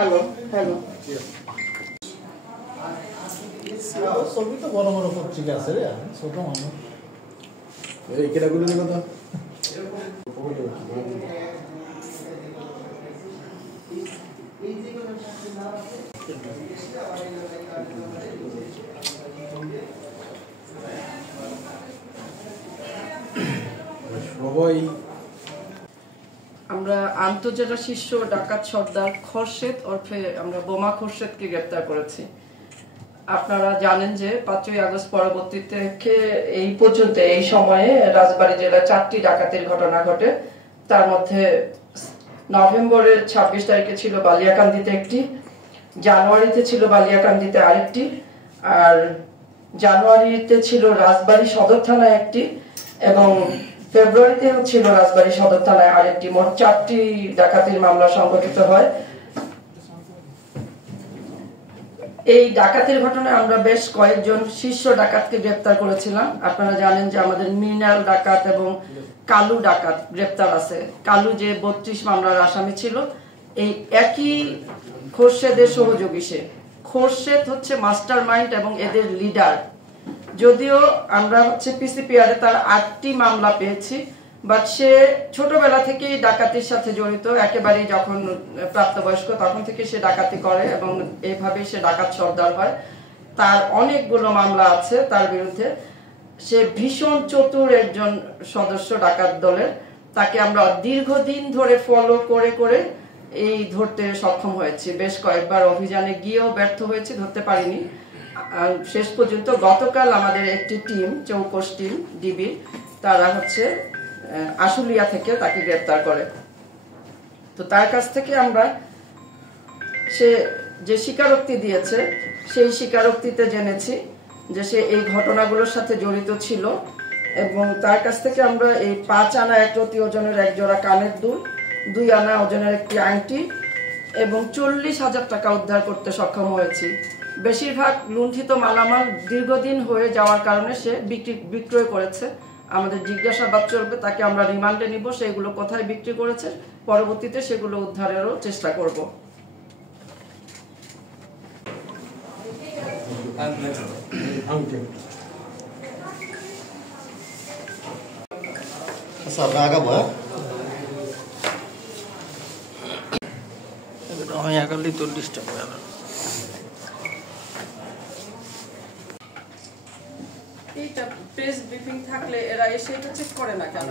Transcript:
Hello hello ছবি তো বড় বড় পত্রিকা আছে রে, ছোট মানুষ এই কেটাগুলো নিয়ে কথা সবাই আমরা আন্তজেলা শীর্ষ ডাকাত সর্দার খোরশেদ ওরফে আমরা বোমা খোরশেদকে গ্রেপ্তার করেছি। আপনারা জানেন যে 5ই আগস্ট পরবর্তী থেকে এই পর্যন্ত এই সময়ে রাজবাড়ী জেলায় 4টি ডাকাতির ঘটনা ঘটে। তার মধ্যে নভেম্বরের 26 তারিখে ছিল বালিয়াকান্দিতে একটি, জানুয়ারিতে ছিল বালিয়াকান্দিতে আরেকটি, আর জানুয়ারিতে ছিল রাজবাড়ী সদর থানায় একটি, এবং ফেব্রুয়ারিতে ছিল রাজবাড়ী সদর থানায় আরেকটি। মোট 4টি ডাকাতির মামলা সংঘটিত হয়। এই ডাকাতির ঘটনায় আমরা বেশ কয়েকজন শীর্ষ ডাকাতকে গ্রেপ্তার করেছিলাম। আপনারা জানেন যে আমাদের মৃণাল ডাকাত এবং কালু ডাকাত গ্রেপ্তার আছে। কালু যে 32 মামলার আসামি ছিল, এই একই খোরশেদের সহযোগী। সে খোরশেদ হচ্ছে মাস্টার মাইন্ড এবং এদের লিডার। যদিও আমরা হচ্ছে পিসিপিআর তার 8টি মামলা পেয়েছি, বাট সে ছোটবেলা থেকেই ডাকাতির সাথে জড়িত। একেবারেই যখন প্রাপ্তবয়স্ক তখন থেকে সে ডাকাতি করে এবং এইভাবেই সে ডাকাত সর্দার হয়। তার অনেকগুলো মামলা আছে তার বিরুদ্ধে। সে ভীষণ চতুর একজন সদস্য ডাকাত দলের। তাকে আমরা দীর্ঘদিন ধরে ফলো করে করে এই ধরতে সক্ষম হয়েছি। বেশ কয়েকবার অভিযানে গিয়েও ব্যর্থ হয়েছি, ধরতে পারিনি। শেষ পর্যন্ত গতকাল আমাদের একটি টিম, চৌকস টিম ডিবি, তারা হচ্ছে আশুলিয়া থেকে তাকে গ্রেপ্তার করে। তো তার কাছ থেকে আমরা সে যে স্বীকারোক্তি দিয়েছে সেই স্বীকারোক্তিতে জেনেছি যে সে এই ঘটনাগুলোর সাথে জড়িত ছিল, এবং তার কাছ থেকে আমরা এই 5 আনা 1 ওজনের এক জোড়া কানের দুল, 2 আনা ওজনের একটি আংটি এবং 40,000 টাকা উদ্ধার করতে সক্ষম হয়েছি। বেশিরভাগ লুণ্ঠিত মালামাল দীর্ঘদিন হয়ে যাওয়ার কারণে সে বিক্রয় করেছে। আমাদের জিজ্ঞাসাবাদ চলবে, তাকে আমরা রিমান্ডে নিব, সেগুলো কোথায় বিক্রি করেছে পরবর্তীতে সেগুলো উদ্ধারেরও চেষ্টা করব। এইটা প্রেস ব্রিফিং থাকলে এরা এসে এটা চেক করে না কেন?